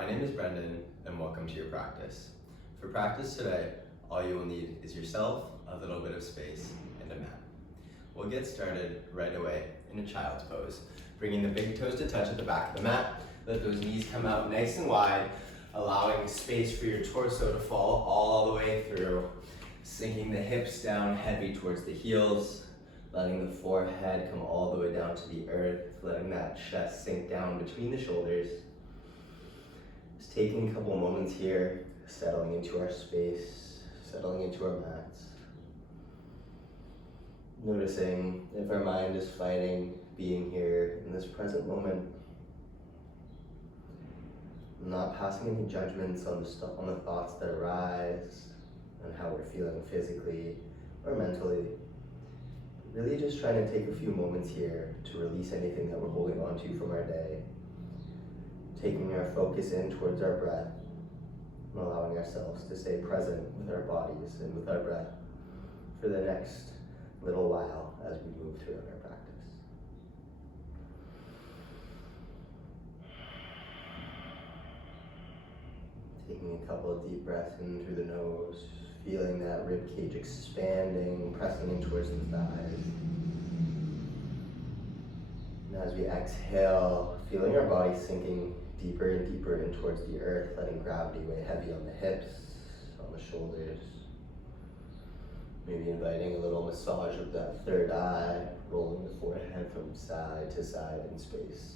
My name is Brendan and welcome to your practice. For practice today, all you will need is yourself, a little bit of space, and a mat. We'll get started right away in a child's pose, bringing the big toes to touch at the back of the mat. Let those knees come out nice and wide, allowing space for your torso to fall all the way through, sinking the hips down heavy towards the heels, letting the forehead come all the way down to the earth, letting that chest sink down between the shoulders. Just taking a couple moments here, settling into our space, settling into our mats. Noticing if our mind is fighting being here in this present moment. Not passing any judgments on the thoughts that arise and how we're feeling physically or mentally. Really just trying to take a few moments here to release anything that we're holding on to from our day. Taking our focus in towards our breath and allowing ourselves to stay present with our bodies and with our breath for the next little while as we move throughout our practice. Taking a couple of deep breaths in through the nose, feeling that rib cage expanding, pressing in towards the thighs. And as we exhale, feeling our body sinking deeper and deeper in towards the earth, letting gravity weigh heavy on the hips, on the shoulders. Maybe inviting a little massage of that third eye, rolling the forehead from side to side in space.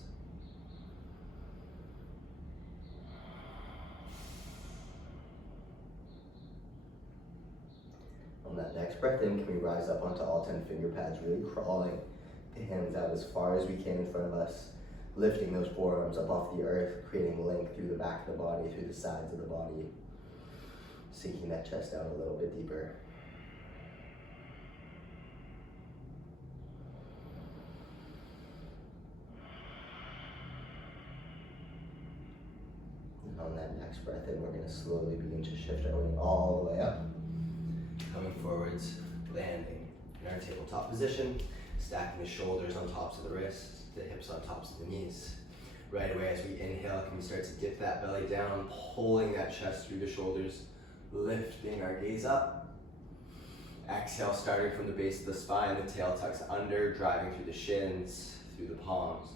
On that next breath in, can we rise up onto all 10 finger pads, really crawling the hands out as far as we can in front of us, lifting those forearms up off the earth, creating length through the back of the body, through the sides of the body, sinking that chest down a little bit deeper. And on that next breath in, we're going to slowly begin to shift our weight all the way up. Coming forwards, landing in our tabletop position, stacking the shoulders on tops of the wrists, the hips on tops of the knees. Right away as we inhale, can we start to dip that belly down, pulling that chest through the shoulders, lifting our gaze up. Exhale, starting from the base of the spine, the tail tucks under, driving through the shins, through the palms.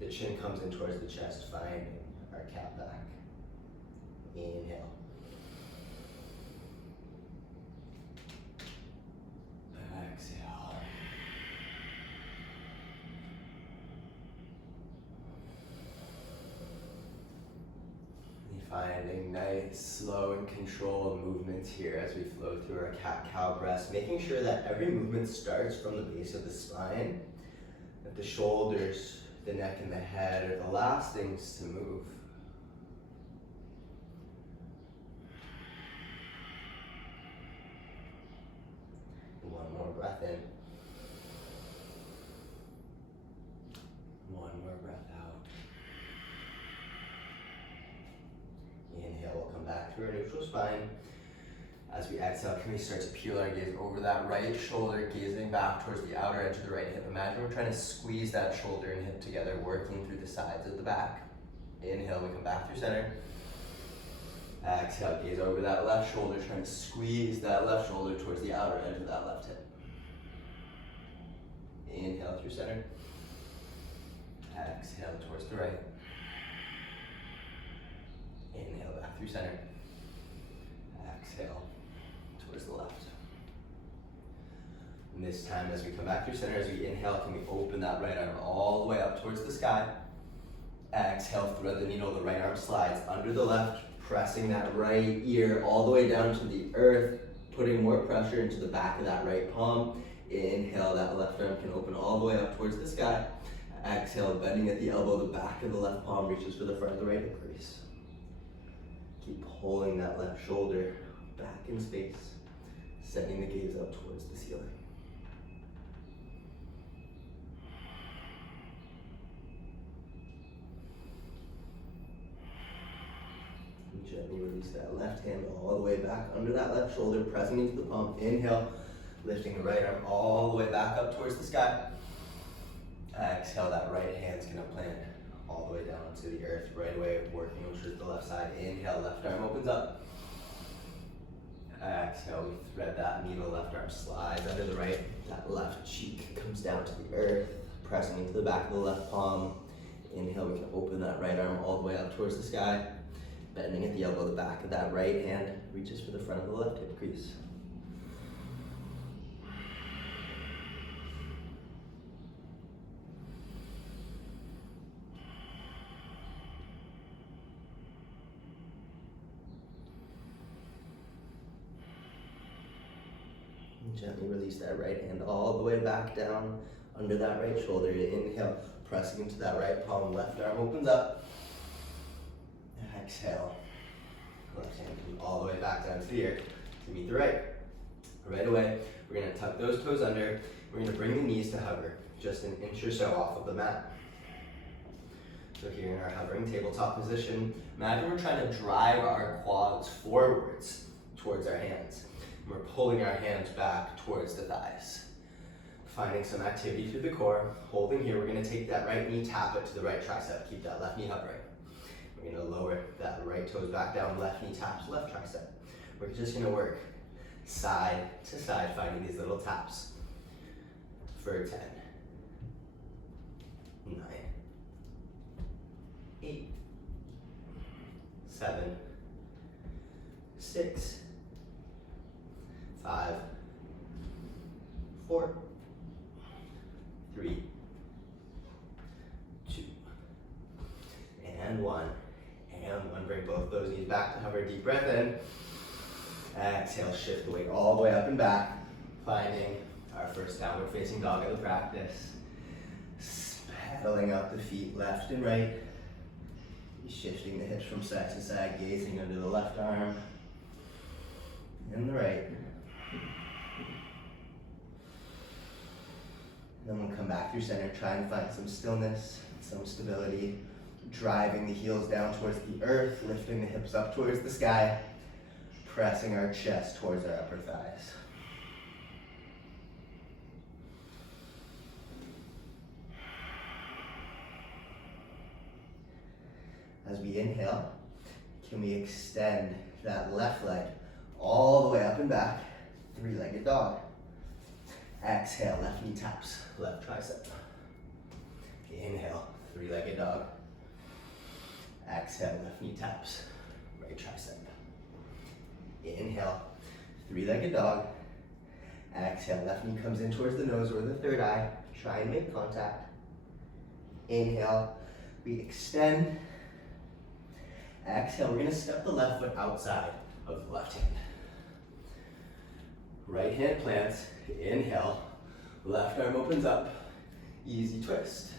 The chin comes in towards the chest, finding our cat back. Inhale. Exhale. Finding nice, slow and controlled movements here as we flow through our cat-cow breaths, making sure that every movement starts from the base of the spine, that the shoulders, the neck and the head are the last things to move. One more breath in. One more breath out. Inhale, we'll come back through our neutral spine. As we exhale, can we start to peel our gaze over that right shoulder, gazing back towards the outer edge of the right hip. Imagine we're trying to squeeze that shoulder and hip together, working through the sides of the back. Inhale, we come back through center. Exhale, gaze over that left shoulder, trying to squeeze that left shoulder towards the outer edge of that left hip. Inhale through center. Exhale towards the right. Inhale back through center. Exhale towards the left. And this time as we come back through center, as we inhale, can we open that right arm all the way up towards the sky. Exhale, thread the needle, the right arm slides under the left, pressing that right ear all the way down to the earth, putting more pressure into the back of that right palm. Inhale, that left arm can open all the way up towards the sky. Exhale, bending at the elbow, the back of the left palm reaches for the front of the right hip crease. Keep pulling that left shoulder back in space, sending the gaze up towards the ceiling. And gently release that left hand all the way back under that left shoulder, pressing into the palm. Inhale, lifting the right arm all the way back up towards the sky. Exhale, that right hand's gonna plant all the way down to the earth. Right away, working towards the left side. Inhale, left arm opens up. Exhale, we thread that needle, left arm slides under the right. That left cheek comes down to the earth, pressing into the back of the left palm. Inhale, we can open that right arm all the way up towards the sky. Bending at the elbow, the back of that right hand reaches for the front of the left hip crease. Gently release that right hand all the way back down under that right shoulder. Inhale, pressing into that right palm, left arm opens up. Exhale, left hand comes all the way back down to the earth to meet the right. Right away, we're gonna tuck those toes under. We're gonna bring the knees to hover, just an inch or so off of the mat. So here in our hovering tabletop position, imagine we're trying to drive our quads forwards towards our hands. We're pulling our hands back towards the thighs. Finding some activity through the core. Holding here, we're gonna take that right knee, tap it to the right tricep. Keep that left knee hovering. We're gonna lower that right toes back down, left knee taps, left tricep. We're just gonna work side to side, finding these little taps for 10, 9, 8, 7, 6, 5, 4, 3, 2, and 1. And 1. Bring both those knees back to hover. Deep breath in. Exhale, shift the weight all the way up and back. Finding our first downward facing dog of the practice. Pedaling up the feet left and right. Shifting the hips from side to side, gazing under the left arm and the right. Then we'll come back through center, try and find some stillness, some stability, driving the heels down towards the earth, lifting the hips up towards the sky, pressing our chest towards our upper thighs. As we inhale, can we extend that left leg all the way up and back, three-legged dog. Exhale, left knee taps, left tricep. Inhale, three-legged dog. Exhale, left knee taps, right tricep. Inhale, three-legged dog. Exhale, left knee comes in towards the nose or the third eye. Try and make contact. Inhale, we extend. Exhale, we're gonna step the left foot outside of the left hand. Right hand plants, inhale, left arm opens up, easy twist.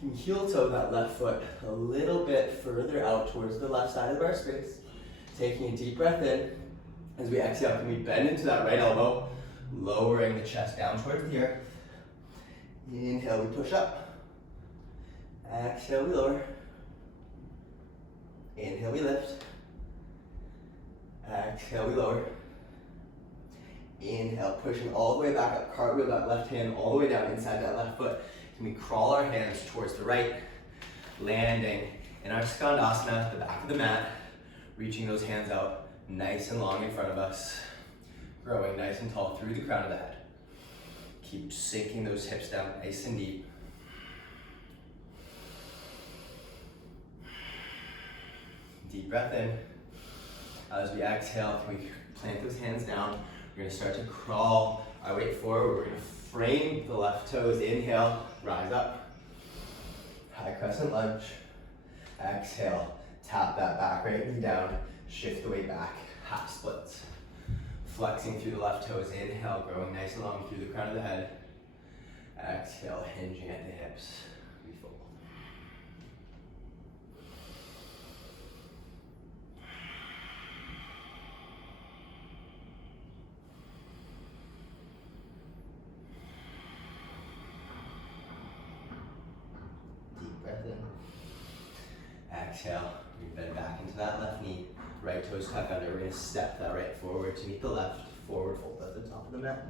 You can heel toe that left foot a little bit further out towards the left side of our space. Taking a deep breath in. As we exhale, can we bend into that right elbow, lowering the chest down towards the earth. Inhale, we push up. Exhale, we lower. Inhale, we lift. Exhale, we lower. Inhale, pushing all the way back up, cartwheel that left hand all the way down inside that left foot. Can we crawl our hands towards the right, landing in our Skandasana, the back of the mat, reaching those hands out nice and long in front of us, growing nice and tall through the crown of the head. Keep sinking those hips down nice and deep. Deep breath in. As we exhale, can we plant those hands down? We're gonna start to crawl our weight forward. We're gonna frame the left toes. Inhale, rise up. High crescent lunge. Exhale, tap that back right knee down. Shift the weight back, half splits. Flexing through the left toes. Inhale, growing nice and long through the crown of the head. Exhale, hinging at the hips. Refold. Breath in. Exhale, we bend back into that left knee. Right toes tuck under. We're going to step that right forward to meet the left. Forward fold at the top of the mat.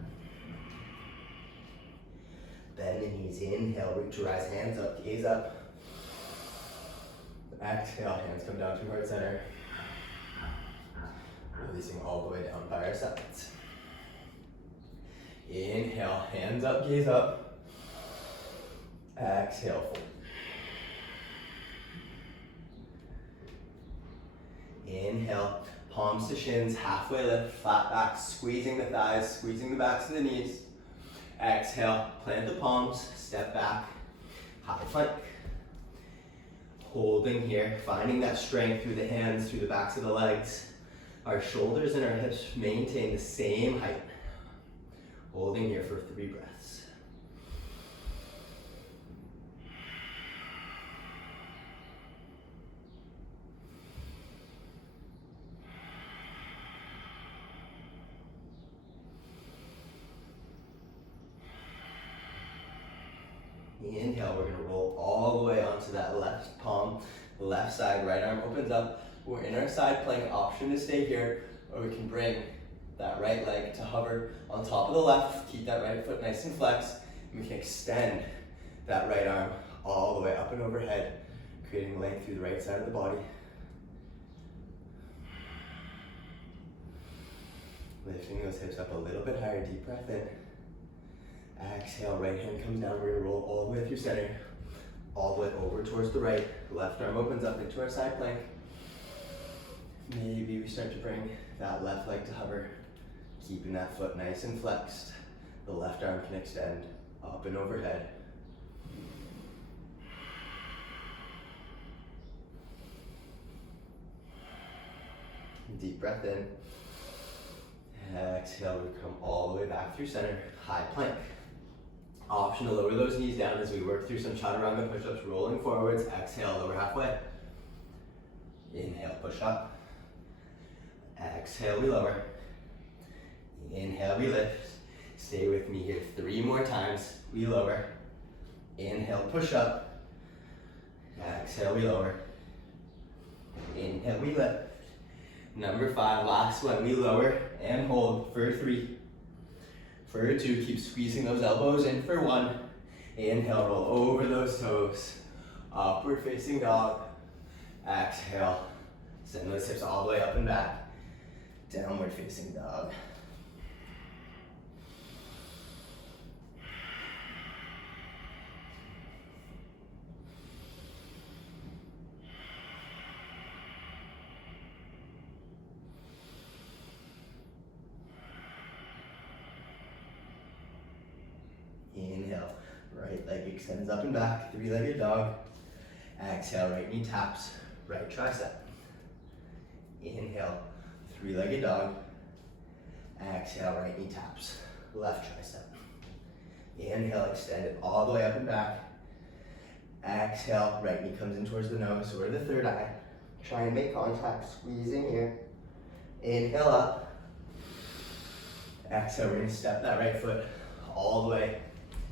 Bend the knees, inhale, reach to rise, hands up, gaze up. Exhale, hands come down to heart center. Releasing all the way down by our sides. Inhale, hands up, gaze up. Exhale, fold. Inhale, palms to shins, halfway lift, flat back, squeezing the thighs, squeezing the backs of the knees. Exhale, plant the palms, step back, high plank. Holding here, finding that strength through the hands, through the backs of the legs. Our shoulders and our hips maintain the same height. Holding here for 3 breaths. Inhale, we're gonna roll all the way onto that left palm, left side, right arm opens up. We're in our side plank, option to stay here, or we can bring that right leg to hover on top of the left, keep that right foot nice and flexed, and we can extend that right arm all the way up and overhead, creating length through the right side of the body. Lifting those hips up a little bit higher, deep breath in. Exhale, right hand comes down, we're gonna roll all the way through center, all the way over towards the right. Left arm opens up into our side plank. Maybe we start to bring that left leg to hover, keeping that foot nice and flexed. The left arm can extend up and overhead. Deep breath in. Exhale, we come all the way back through center, high plank. Option to lower those knees down as we work through some chaturanga push-ups, rolling forwards. Exhale, lower halfway. Inhale, push up. Exhale, we lower. Inhale, we lift. Stay with me here 3 more times. We lower. Inhale, push up. Exhale, we lower. Inhale, we lift. Number 5, last one. We lower and hold for 3. For 2, keep squeezing those elbows in for 1. Inhale, roll over those toes. Upward facing dog. Exhale, send those hips all the way up and back. Downward facing dog. Inhale, right leg extends up and back, 3-legged dog. Exhale, right knee taps, right tricep. Inhale, 3-legged dog. Exhale, right knee taps, left tricep. Inhale, extend it all the way up and back. Exhale, right knee comes in towards the nose or the third eye. Try and make contact, squeezing here. Inhale up. Exhale, we're gonna step that right foot all the way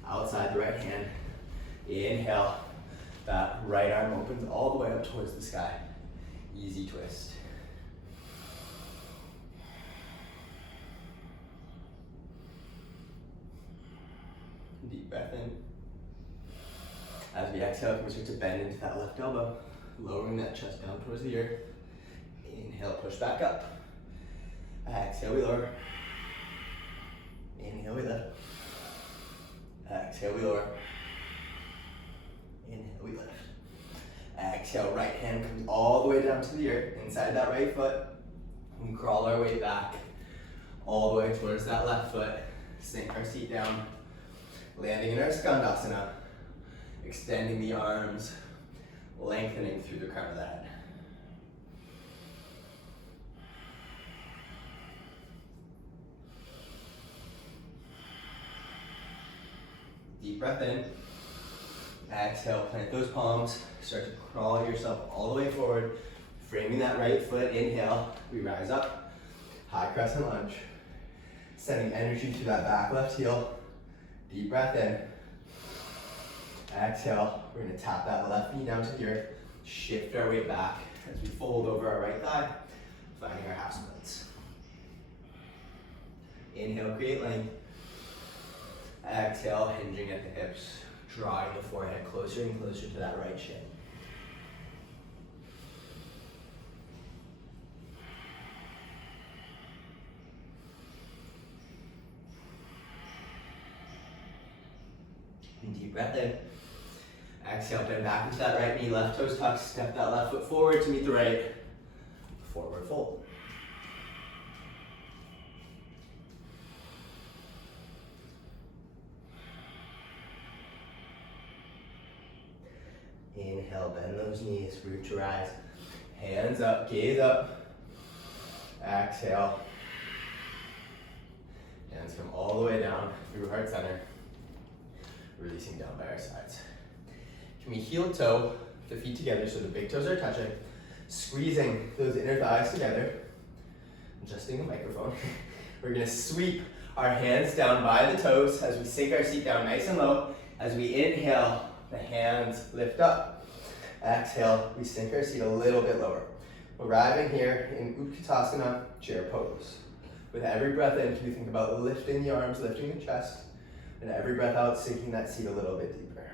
outside the right hand. Inhale, that right arm opens all the way up towards the sky. Easy twist. Deep breath in. As we exhale, we start to bend into that left elbow, lowering that chest down towards the earth. Inhale, push back up. Exhale, we lower. Inhale, we lift. Exhale, we lower. Inhale, we lift. Exhale, right hand comes all the way down to the earth, inside that right foot. We crawl our way back, all the way towards that left foot. Sink our seat down, landing in our skandasana, extending the arms, lengthening through the crown of the head. Deep breath in. Exhale, plant those palms. Start to crawl yourself all the way forward. Framing that right foot. Inhale, we rise up. High crescent lunge. Sending energy to that back left heel. Deep breath in. Exhale, we're gonna tap that left knee down to the earth. Shift our weight back as we fold over our right thigh, finding our half splits. Inhale, create length. Exhale, hinging at the hips, drawing the forehead closer and closer to that right shin. And deep breath in. Exhale, bend back into that right knee, left toes tucked, step that left foot forward to meet the right. Forward fold. Inhale, bend those knees, root to rise. Hands up, gaze up. Exhale. Hands come all the way down through heart center. Releasing down by our sides. Can we heel toe the feet together so the big toes are touching? Squeezing those inner thighs together. Adjusting the microphone. We're gonna sweep our hands down by the toes as we sink our seat down nice and low. As we inhale, the hands lift up. Exhale, we sink our seat a little bit lower. Arriving here in Utkatasana, chair pose. With every breath in, can you think about lifting the arms, lifting the chest, and every breath out, sinking that seat a little bit deeper.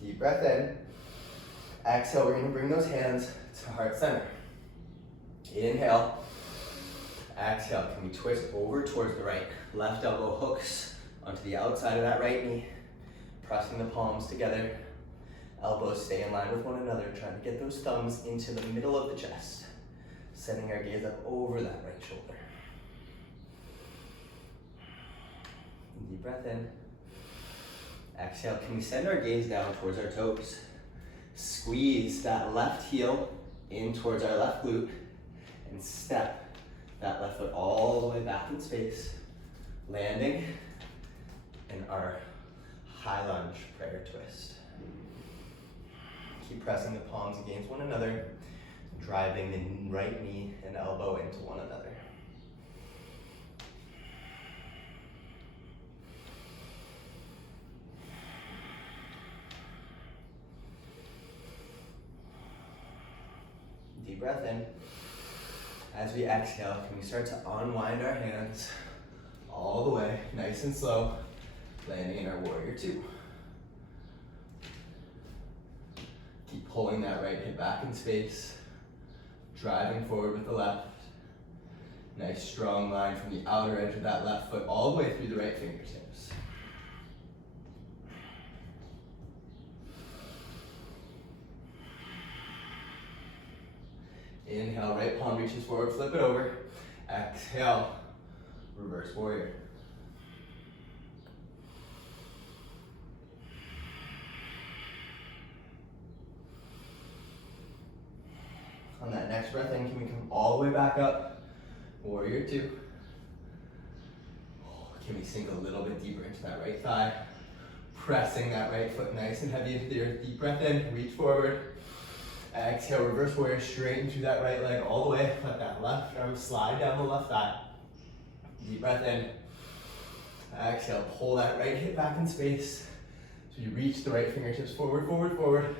Deep breath in. Exhale, we're gonna bring those hands to heart center. Inhale. Exhale, can we twist over towards the right? Left elbow hooks onto the outside of that right knee. Pressing the palms together. Elbows stay in line with one another, trying to get those thumbs into the middle of the chest. Sending our gaze up over that right shoulder. Deep breath in. Exhale, can we send our gaze down towards our toes? Squeeze that left heel in towards our left glute and step that left foot all the way back in space, landing in our high lunge prayer twist. Keep pressing the palms against one another, driving the right knee and elbow into one another. Deep breath in. As we exhale, can we start to unwind our hands all the way, nice and slow, landing in our warrior two. Keep pulling that right hip back in space, driving forward with the left. Nice strong line from the outer edge of that left foot all the way through the right fingertips. Inhale, right palm reaches forward, flip it over. Exhale, reverse warrior. On that next breath in, can we come all the way back up? Warrior two. Can we sink a little bit deeper into that right thigh? Pressing that right foot nice and heavy into the earth. Deep breath in, reach forward. Exhale, reverse warrior, straighten through that right leg all the way. Let that left arm slide down the left thigh. Deep breath in. Exhale, pull that right hip back in space. So you reach the right fingertips forward, forward, forward.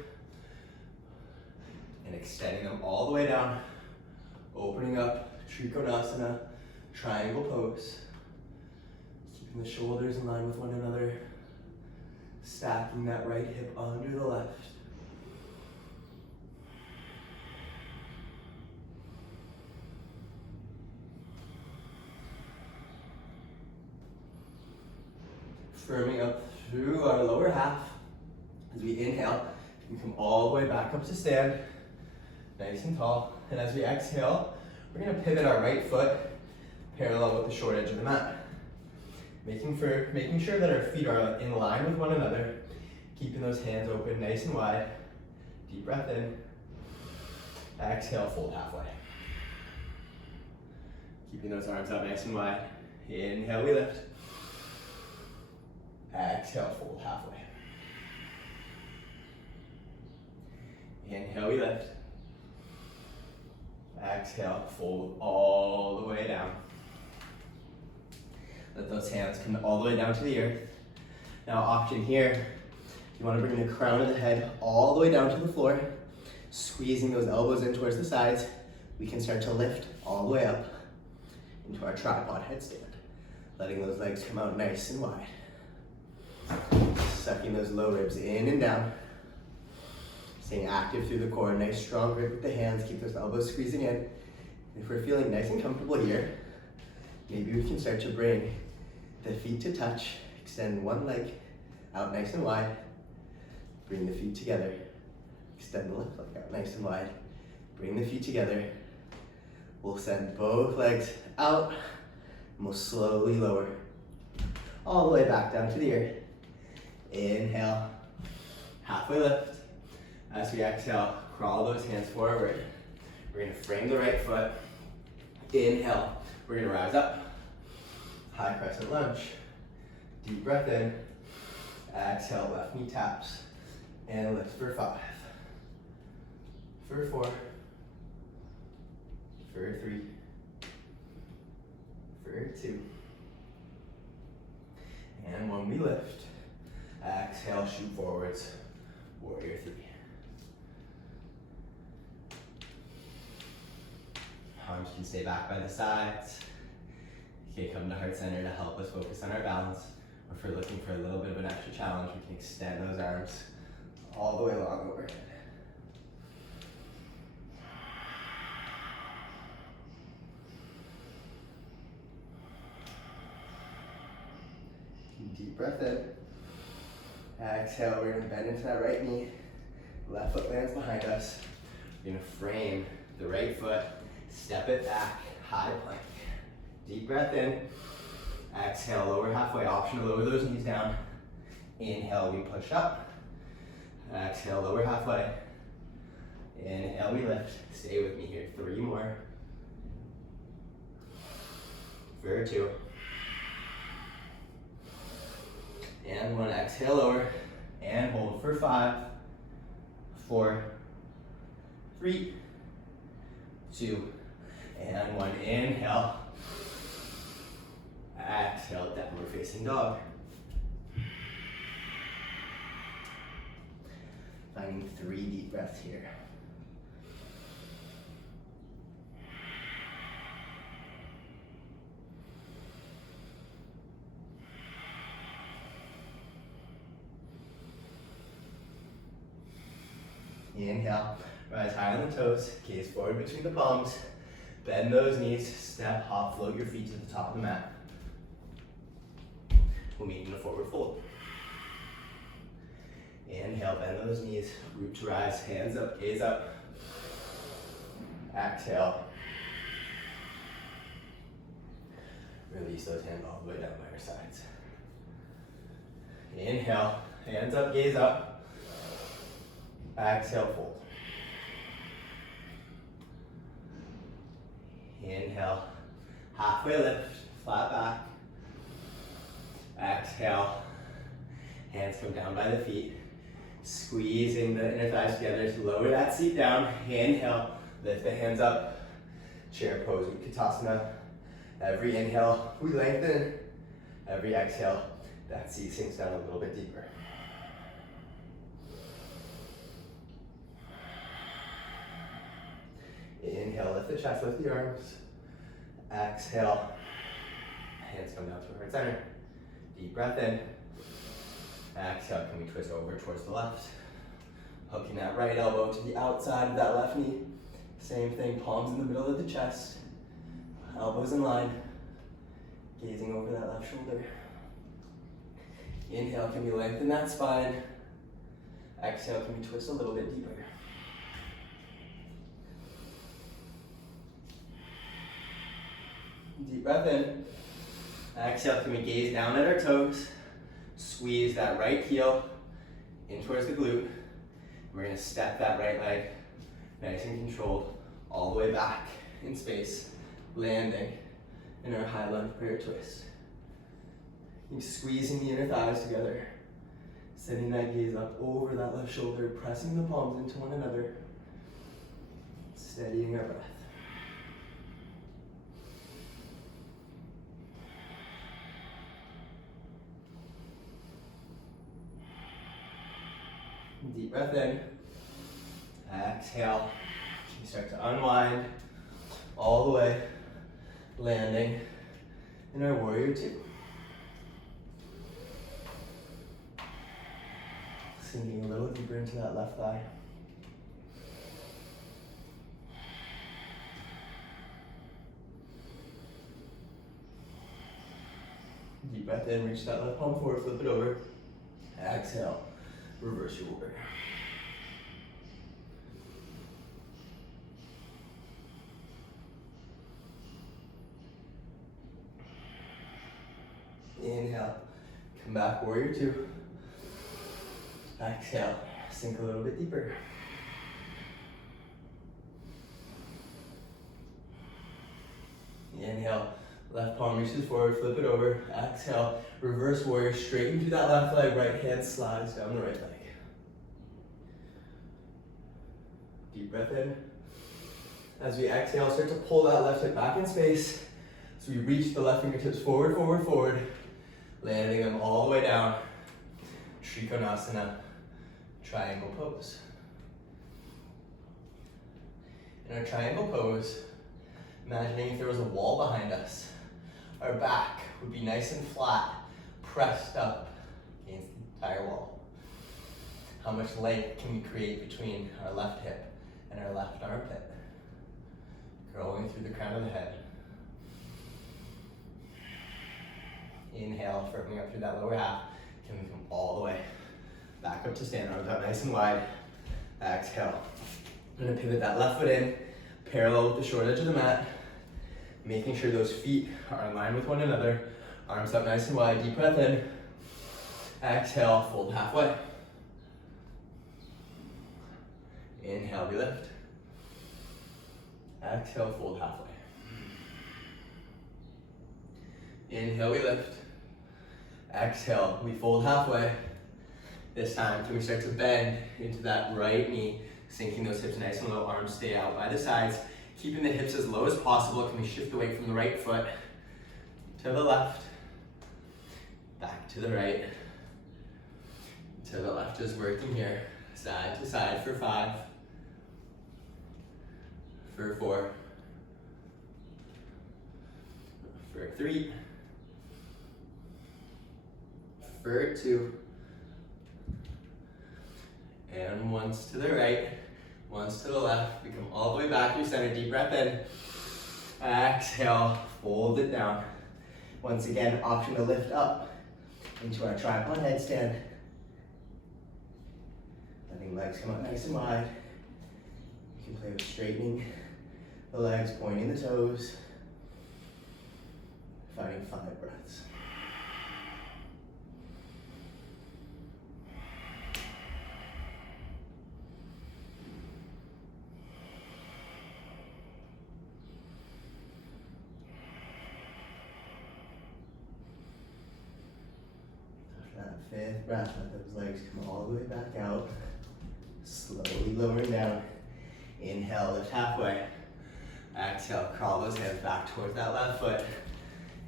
And extending them all the way down. Opening up, Trikonasana, triangle pose. Keeping the shoulders in line with one another. Stacking that right hip under the left. Firming up through our lower half. As we inhale, we come all the way back up to stand. Nice and tall. And as we exhale, we're going to pivot our right foot parallel with the short edge of the mat. Making sure that our feet are in line with one another. Keeping those hands open nice and wide. Deep breath in. Exhale, fold halfway. Keeping those arms out nice and wide. Inhale, we lift. Exhale, fold halfway. Inhale, we lift. Exhale, fold all the way down. Let those hands come all the way down to the earth. Now option here, you want to bring the crown of the head all the way down to the floor, squeezing those elbows in towards the sides. We can start to lift all the way up. into our tripod headstand. Letting those legs come out nice and wide. Sucking those low ribs in and down. Staying active through the core, nice strong grip with the hands, keep those elbows squeezing in. If we're feeling nice and comfortable here, maybe we can start to bring the feet to touch, extend one leg out nice and wide, bring the feet together, extend the left leg out nice and wide, bring the feet together. We'll send both legs out, and we'll slowly lower all the way back down to the earth. Inhale, halfway lift. As we exhale, crawl those hands forward. We're gonna frame the right foot. Inhale, we're gonna rise up. High crescent lunge. Deep breath in. Exhale, left knee taps. And lift for 5. For 4. For 3. For 2. And when we lift, exhale, shoot forwards. Warrior 3. Arms can stay back by the sides. You can come to heart center to help us focus on our balance. Or if we're looking for a little bit of an extra challenge, we can extend those arms all the way along overhead. Deep breath in. Exhale, we're gonna bend into that right knee. Left foot lands behind us. We're gonna frame the right foot, step it back, high plank. Deep breath in. Exhale, lower halfway, option to lower those knees down. Inhale, we push up. Exhale, lower halfway. Inhale, we lift. Stay with me here, 3 more. For 2. And 1, exhale, lower. And hold for 5, 4, 3, 2, and 1. Inhale. Exhale, downward facing dog. Finding 3 deep breaths here. Inhale, rise high on the toes, gaze forward between the palms. Bend those knees, step, hop, float your feet to the top of the mat. We'll meet in a forward fold. Inhale, bend those knees, root to rise, hands up, gaze up. Exhale. Release those hands all the way down by your sides. Inhale, hands up, gaze up. Exhale, fold. Inhale, halfway lift, flat back. Exhale, hands come down by the feet. Squeezing the inner thighs together to lower that seat down. Inhale, lift the hands up. Chair pose, Utkatasana. Every inhale, we lengthen. Every exhale, that seat sinks down a little bit deeper. Inhale, lift the chest, lift the arms. Exhale, hands come down to heart center. Deep breath in. Exhale, can we twist over towards the left? Hooking that right elbow to the outside of that left knee. Same thing, palms in the middle of the chest. Elbows in line. Gazing over that left shoulder. Inhale, can we lengthen that spine? Exhale, can we twist a little bit deeper? Deep breath in. Exhale, can we gaze down at our toes? Squeeze that right heel in towards the glute. We're gonna step that right leg, nice and controlled, all the way back in space, landing in our high lunge prayer twist. Keep squeezing the inner thighs together, sending that gaze up over that left shoulder, pressing the palms into one another, steadying our breath. Deep breath in. Exhale. You start to unwind all the way Landing in our warrior two. Sinking a little deeper into that left thigh. Deep breath in, reach that left palm forward, flip it over. Exhale, reverse your warrior. Inhale, come back, warrior two. Exhale, sink a little bit deeper. Inhale, left palm reaches forward, flip it over. Exhale, reverse warrior, straighten through that left leg, right hand slides down the right leg. Deep breath in. As we exhale, start to pull that left hip back in space. So we reach the left fingertips forward, forward, forward, landing them all the way down. Trikonasana, triangle pose. In our triangle pose, imagining if there was a wall behind us, our back would be nice and flat, pressed up against the entire wall. How much length can we create between our left hip and our left armpit? Growing through the crown of the head. Inhale, firming up through that lower half. Can we come all the way back up to stand, arms out nice and wide. Exhale. I'm gonna pivot that left foot in, parallel with the short edge of the mat, making sure those feet are in line with one another. Arms up nice and wide, deep breath in. Exhale, fold halfway. Inhale, we lift. Exhale, fold halfway. Inhale, we lift. Exhale, we fold halfway. This time, can we start to bend into that right knee, sinking those hips nice and low, arms stay out by the sides, keeping the hips as low as possible. Can we shift the weight from the right foot to the left, back to the right, to the left is working here, side to side for 5, for 4, for 3, for 2, and once to the right, once to the left. We come all the way back through center, deep breath in. Exhale, fold it down. Once again, option to lift up into our tripod headstand. Letting legs come up nice and wide. You can play with straightening the legs, pointing the toes. Finding 5 breaths. Fifth breath, let those legs come all the way back out. Slowly lowering down. Inhale, lift halfway. Exhale, crawl those hands back towards that left foot.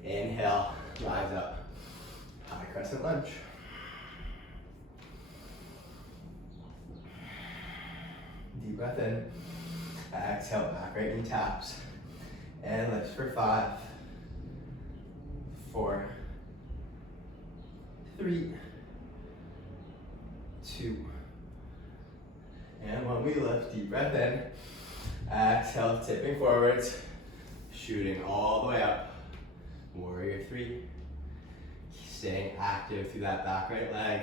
Inhale, rise up. High crescent lunge. Deep breath in. Exhale, back right knee taps. And lifts for 5, 4, 3, 2, and when we lift, deep breath in, exhale, tipping forwards, shooting all the way up, warrior 3, staying active through that back right leg,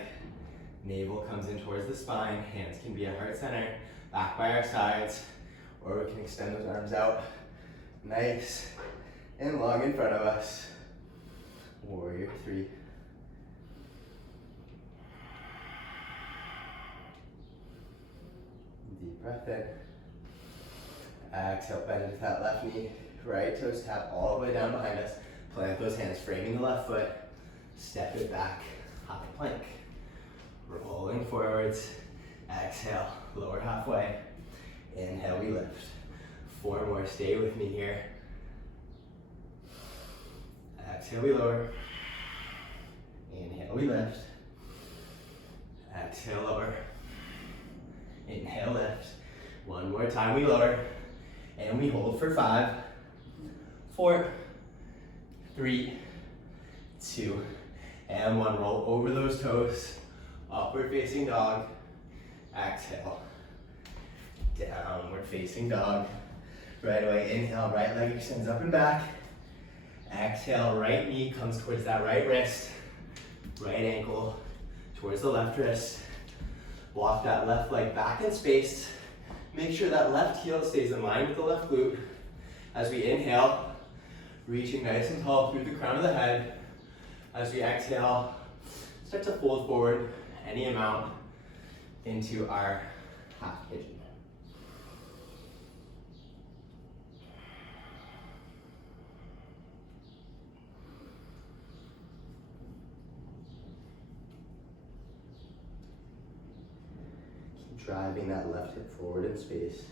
navel comes in towards the spine, hands can be at heart center, back by our sides, or we can extend those arms out, nice and long in front of us, warrior 3, deep breath in. Exhale, bend into that left knee. Right toes tap all the way down behind us. Plant those hands, framing the left foot. Step it back, high plank. Rolling forwards. Exhale, lower halfway. Inhale, we lift. 4 more, stay with me here. Exhale, we lower. Inhale, we lift. Exhale, lower. Inhale, lift. 1 more time, we lower. And we hold for 5, 4, 3, 2, and 1. Roll over those toes. Upward facing dog. Exhale. Downward facing dog. Right away, inhale, right leg extends up and back. Exhale, right knee comes towards that right wrist. Right ankle towards the left wrist. Walk that left leg back in space. Make sure that left heel stays in line with the left glute. As we inhale, reaching nice and tall through the crown of the head. As we exhale, start to fold forward any amount into our half pigeon. Keep driving that left hip forward in space,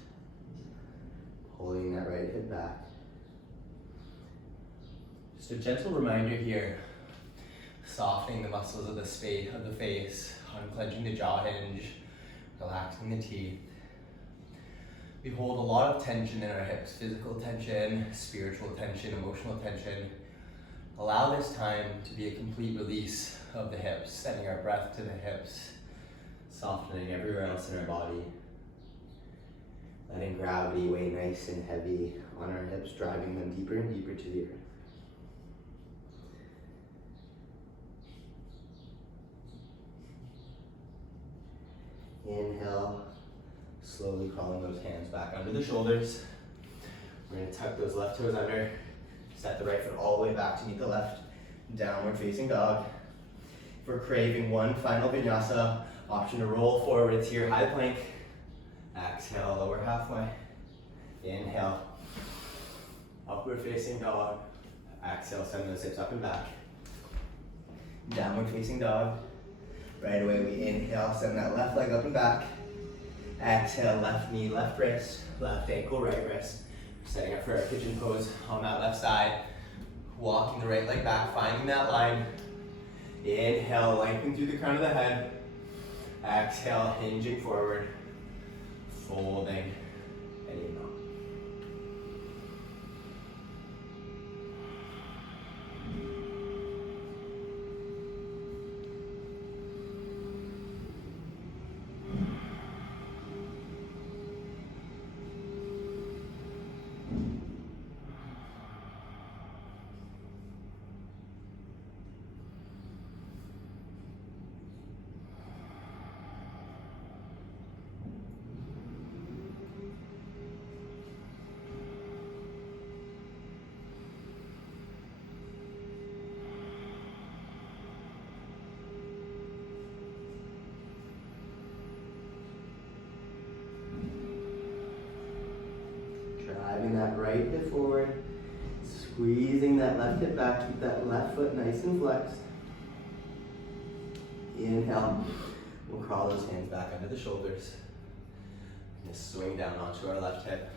pulling that right hip back. Just a gentle reminder here, softening the muscles of the face, unclenching the jaw hinge, relaxing the teeth. We hold a lot of tension in our hips, physical tension, spiritual tension, emotional tension. Allow this time to be a complete release of the hips, sending our breath to the hips, softening everywhere else in our body. Letting gravity weigh nice and heavy on our hips, driving them deeper and deeper to the earth. Inhale, slowly crawling those hands back under the shoulders. We're going to tuck those left toes under, set the right foot all the way back to meet the left, downward facing dog. If we're craving one final vinyasa, option to roll forward to your high plank. Exhale, lower halfway. Inhale, upward facing dog. Exhale, send those hips up and back. Downward facing dog. Right away, we inhale, send that left leg up and back. Exhale, left knee, left wrist, left ankle, right wrist. Setting up for our pigeon pose on that left side. Walking the right leg back, finding that line. Inhale, lengthen through the crown of the head. Exhale, hinging forward. Folding any amount. Driving that right hip forward, squeezing that left hip back, keep that left foot nice and flexed. Inhale, we'll crawl those hands back under the shoulders. Just swing down onto our left hip.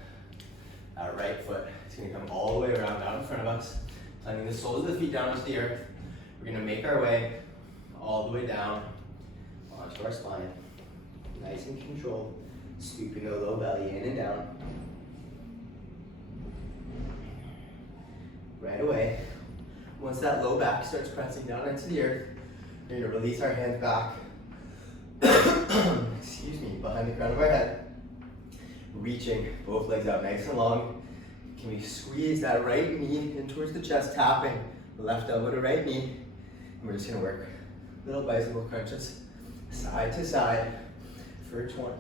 Our right foot is going to come all the way around down in front of us, planting the soles of the feet down into the earth. We're going to make our way all the way down onto our spine. Nice and controlled, sweeping the low belly in and down. Right away, once that low back starts pressing down into the earth, we're going to release our hands back, excuse me, behind the crown of our head. Reaching both legs out nice and long. Can we squeeze that right knee in towards the chest, tapping the left elbow to right knee. And we're just going to work little bicycle crunches side to side for 20.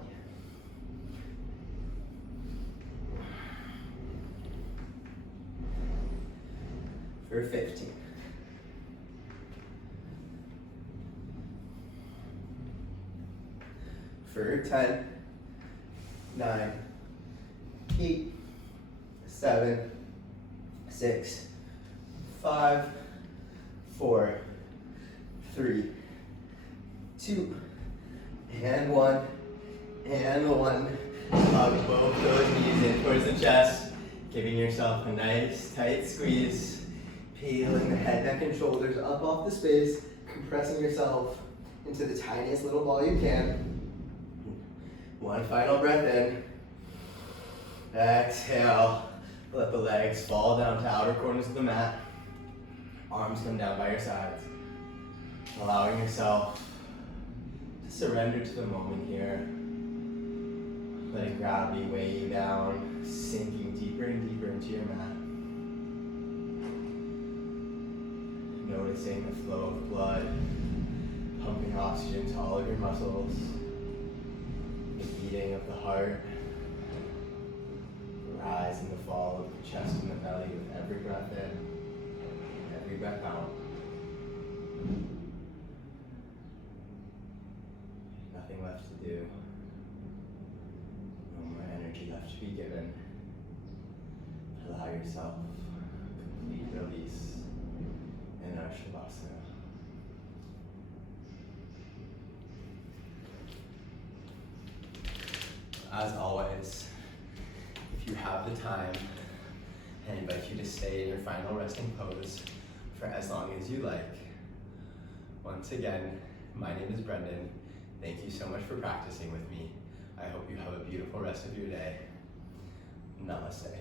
For 15. For 10, 9, 8, 7, 6, 5, 4, 3, 2, and 1, and 1. Hug both those knees in towards the chest, giving yourself a nice tight squeeze. Peeling the head, neck, and shoulders up off the space, compressing yourself into the tiniest little ball you can. One final breath in. Exhale. Let the legs fall down to outer corners of the mat. Arms come down by your sides. Allowing yourself to surrender to the moment here. Letting gravity weigh you down, sinking deeper and deeper into your mat. Noticing the flow of blood, pumping oxygen to all of your muscles, the beating of the heart, the rise and the fall of the chest and the belly with every breath in, and every breath out. Nothing left to do. No more energy left to be given. Allow yourself complete release in our Shavasana. As always, if you have the time, I invite you to stay in your final resting pose for as long as you like. Once again, my name is Brendan. Thank you so much for practicing with me. I hope you have a beautiful rest of your day. Namaste.